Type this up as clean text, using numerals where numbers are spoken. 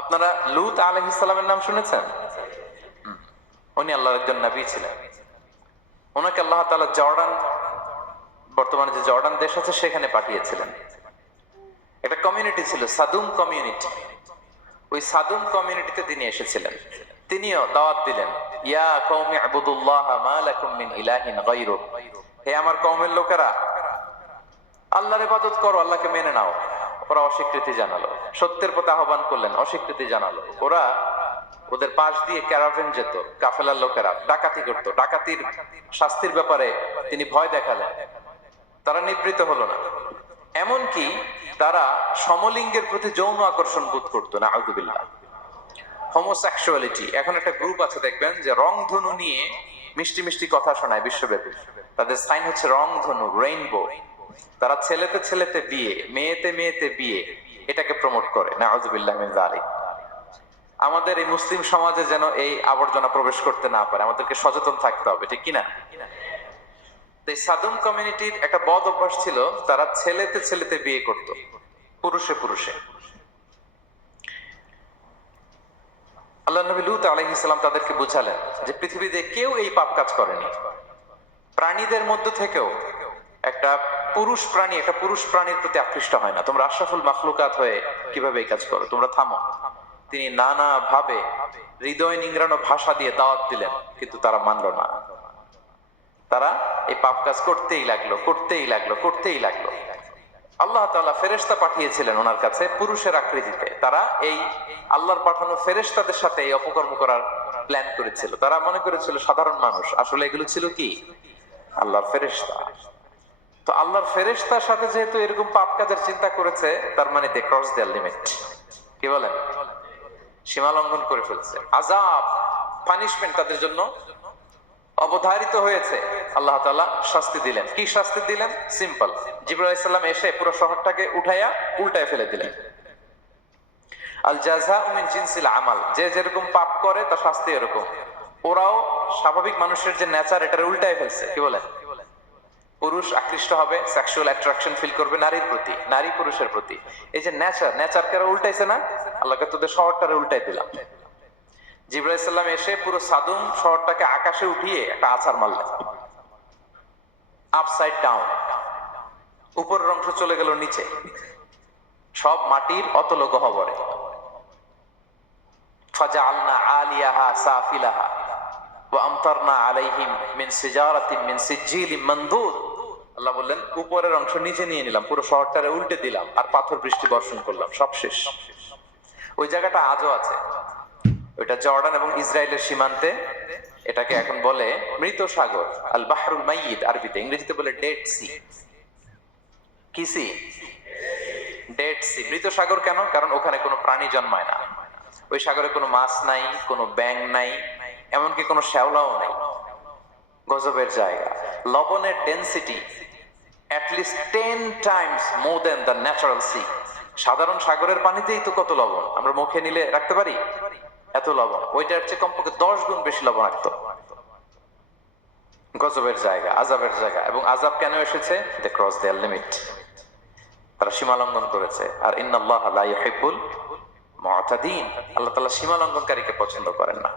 আপনারা লূত আলাইহিস সালামের নাম শুনেছেন? উনি আল্লাহর একজন নবী ছিলেন। ওনাকে আল্লাহ তাআলা জর্ডান, বর্তমানে যে জর্ডান দেশ আছে সেখানে পাঠিয়েছিলেন। একটা কমিউনিটি ছিল সাদুম কমিউনিটি। ওই সাদুম কমিউনিটিতে তিনি এসেছিলেন। তিনিও দাওয়াত দিলেন, ইয়া কওমি ইবুদুল্লাহ মা লাকুম মিন ইলাহিন গায়রু। হে আমার কওমের লোকেরা, আল্লাহর ইবাদত করো, আল্লাহকে মেনে নাও। ওরা অস্বীকৃতি জানালো। সত্যের পথে আহ্বান করলেন, অস্বীকৃতি জানালো। ওদের পাশ দিয়ে ক্যারাভেন যেত, কাফেলার লোকেরা ডাকাতি করতো। ডাকাতির শাস্তির ব্যাপারে তিনি ভয় দেখালেন, তারা নিবৃত্ত হলো না। এমনকি তারা সমলিঙ্গের প্রতি যৌন আকর্ষণ বোধ করতো না, আউযুবিল্লাহ। হোমোসেক্সুয়ালিটি, এখন একটা গ্রুপ আছে দেখবেন যে রংধনু নিয়ে মিষ্টি মিষ্টি কথা শোনায় বিশ্বব্যাপী। তাদের সাইন হচ্ছে রংধনু, রেইনবো। তারা ছেলেতে ছেলেতে বিয়ে, মেয়েতে মেয়েতে বিয়ে, এটাকে প্রমোট করে, নাউযুবিল্লাহ মিন যালিক। আমাদের এই মুসলিম সমাজে যেন এই আবর্জনা প্রবেশ করতে না পারে, আমাদেরকে সচেতন থাকতে হবে, ঠিক কিনা? এই সাদুম কমিউনিটির একটা বদ অভ্যাস ছিল, তারা ছেলেতে ছেলেতে বিয়ে করত, পুরুষে পুরুষে। আল্লাহ নবী লূত আলাইহিস সালাম তাদেরকে বুঝালেন যে পৃথিবীতে কেউ এই পাপ কাজ করেনি। প্রাণীদের মধ্য থেকেও একটা পুরুষ প্রাণীর প্রতি আকৃষ্ট হয় না। তোমরা আশরাফুল মাখলুকাত হয়ে কিভাবে এই কাজ করো, তোমরা থামো। তিনি নানা ভাবে হৃদয় নিংড়ানো ভাষা দিয়ে দাওয়াত দিলেন, কিন্তু তারা মানল না। তারা এই পাপ কাজ করতেই লাগলো। আল্লাহ তাআলা ফেরেশতা পাঠিয়েছিলেন ওনার কাছে পুরুষের আকৃতিতে। তারা এই আল্লাহর পাঠানো ফেরেশতাদের সাথে এই অপকর্ম করার প্ল্যান করেছিল। তারা মনে করেছিল সাধারণ মানুষ, আসলে এগুলো ছিল কি আল্লাহর ফেরেশতা। তো আল্লাহর ফেরেশতার সাথে যেহেতু এরকম পাপ কাজের চিন্তা করেছে, তার মানে দে ক্রস দেয়ার লিমিট। কি বলেন? সীমা লঙ্ঘন করে ফেলছে। আযাব, পানিশমেন্ট তাদের জন্য অবধারিত হয়েছে। আল্লাহ তাআলা শাস্তি দিলেন। কি শাস্তি দিলেন? সিম্পল। জিবরাইল আলাইহিস সালাম এসে পুরো শহরটাকে উঠাইয়া উল্টায় ফেলে দিলেন। আল জাযাউ মিন জিনসিল আমাল, যে যেরকম পাপ করে তার শাস্তি এরকম। ওরাও স্বাভাবিক মানুষের যে নেচার, এটার উল্টায় ফেলছে। কি বলেন? পুরুষ আকৃষ্ট হবে, সেক্সুয়াল অ্যাট্রাকশন ফিল করবে নারীর প্রতি, নারী পুরুষের প্রতি। এই যে নেচারকে উল্টাইছে না, আল্লাহকে তোদের শহরটারে উল্টাই দিলাম। জিবরাইল আলাইহিস সালাম এসে পুরো সাদুম শহরটাকে আকাশে উঠিয়ে একটা আছাড় মারলেন, আপসাইড ডাউন। উপরের অংশ চলে গেল নিচে, সব মাটির অতল গহ্বরে। ফাজআলনা আলিয়াহা সাফিলাহা ওয়া আমতারনা আলাইহিম মিন সিজারাতিন মিন সিজিলিম মানদুদ। আল্লাহ বললেন, উপরের অংশ নিচে নিয়ে নিলাম, পুরো শহরটারে উল্টে দিলাম, আর পাথর বৃষ্টি বর্ষণ করলাম, সব শেষ। ওই জায়গাটা আজও আছে, ওইটা জর্ডান এবং ইসরায়েলের সীমান্তে। এটাকে এখন বলে মৃত সাগর, আল বাহরুল মাইয়িত আরবিতে, ইংরেজিতে বলে ডেড সি। কি সি? Dead Sea. মৃত সাগর কেন? কারণ ওখানে কোনো প্রাণী জন্মায় না। ওই সাগরে কোনো মাছ নাই, কোনো ব্যাঙ নাই, এমনকি কোনো শ্যাওলাও নাই। গজবের জায়গা। লবণের density at least 10 times more than the natural sea. সাধারণ সাগরের পানিতেই তো কত লবণ, আমরা মুখে নিলে রাখতে পারি এত লবণ। ওইটার চেয়ে কমপক্ষে 10 গুণ বেশি লবণাক্ত। গজবের জায়গা, আযাবের জায়গা। এবং আযাব কেন এসেছে? দে ক্রস দেয়ার লিমিট, তারা সীমা লঙ্ঘন করেছে। আর ইন্নাল্লাহা লা ইউহিব্বুল মুতাদিন, আল্লাহ তাআলা সীমা লঙ্ঘনকারীকে পছন্দ করেন না।